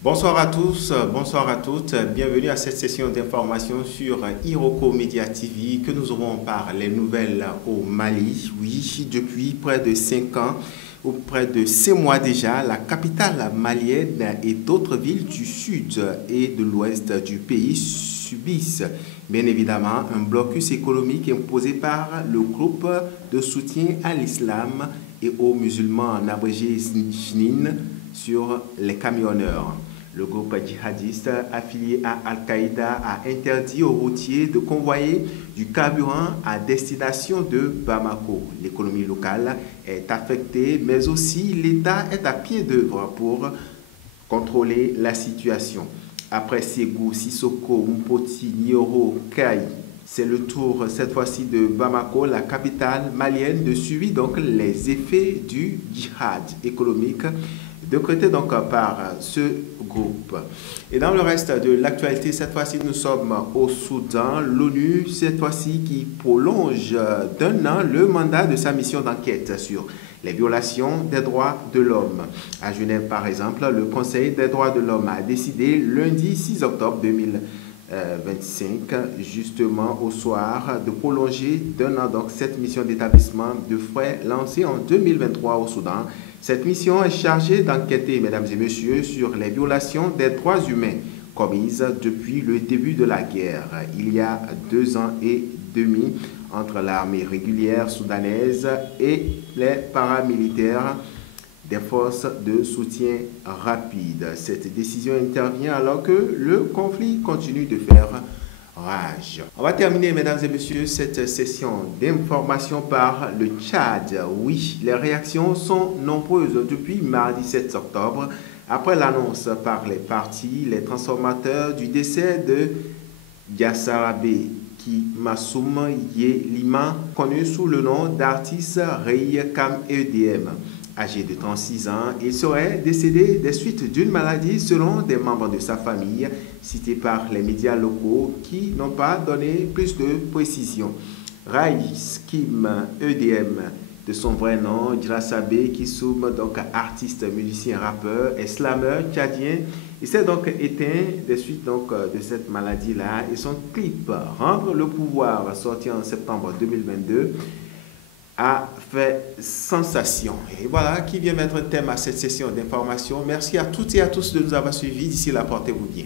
Bonsoir à tous, bonsoir à toutes. Bienvenue à cette session d'information sur Iroko Media TV que nous aurons par les nouvelles au Mali. Oui, depuis près de 5 ans ou près de 6 mois déjà, la capitale malienne et d'autres villes du sud et de l'ouest du pays subissent bien évidemment un blocus économique imposé par le groupe de soutien à l'islam et aux musulmans en abrégé JNIN sur les camionneurs. Le groupe djihadiste affilié à Al-Qaïda a interdit aux routiers de convoyer du carburant à destination de Bamako. L'économie locale est affectée, mais aussi l'État est à pied d'œuvre pour contrôler la situation. Après Ségou, Sissoko, Mpoti, Nioro, Kaï, c'est le tour cette fois-ci de Bamako, la capitale malienne, de suivre donc les effets du djihad économique décrété donc par ce groupe. Et dans le reste de l'actualité, cette fois-ci, nous sommes au Soudan. L'ONU, cette fois-ci, qui prolonge d'un an le mandat de sa mission d'enquête sur les violations des droits de l'homme. À Genève, par exemple, le Conseil des droits de l'homme a décidé lundi 6 octobre 2025, justement au soir, de prolonger d'un an donc cette mission d'établissement de frais lancée en 2023 au Soudan. Cette mission est chargée d'enquêter, mesdames et messieurs, sur les violations des droits humains commises depuis le début de la guerre, il y a 2 ans et demi, entre l'armée régulière soudanaise et les paramilitaires des forces de soutien rapide. Cette décision intervient alors que le conflit continue de faire rage. On va terminer, mesdames et messieurs, cette session d'information par le Tchad. Oui, les réactions sont nombreuses depuis mardi 7 octobre, après l'annonce par les partis, les transformateurs du décès de Diassarabé Massoum Yelima, connu sous le nom d'artiste Rei Kam EDM. Âgé de 36 ans, il serait décédé des suites d'une maladie selon des membres de sa famille, cités par les médias locaux qui n'ont pas donné plus de précision. Raïs Kim EDM, de son vrai nom, Djirassabé Kissoum, donc artiste, musicien, rappeur et slameur tchadien, il s'est donc éteint des suites donc, de cette maladie-là, et son clip Rendre le pouvoir, sorti en septembre 2022, a fait sensation. Et voilà qui vient mettre un thème à cette session d'information. Merci à toutes et à tous de nous avoir suivis. D'ici là, portez-vous bien.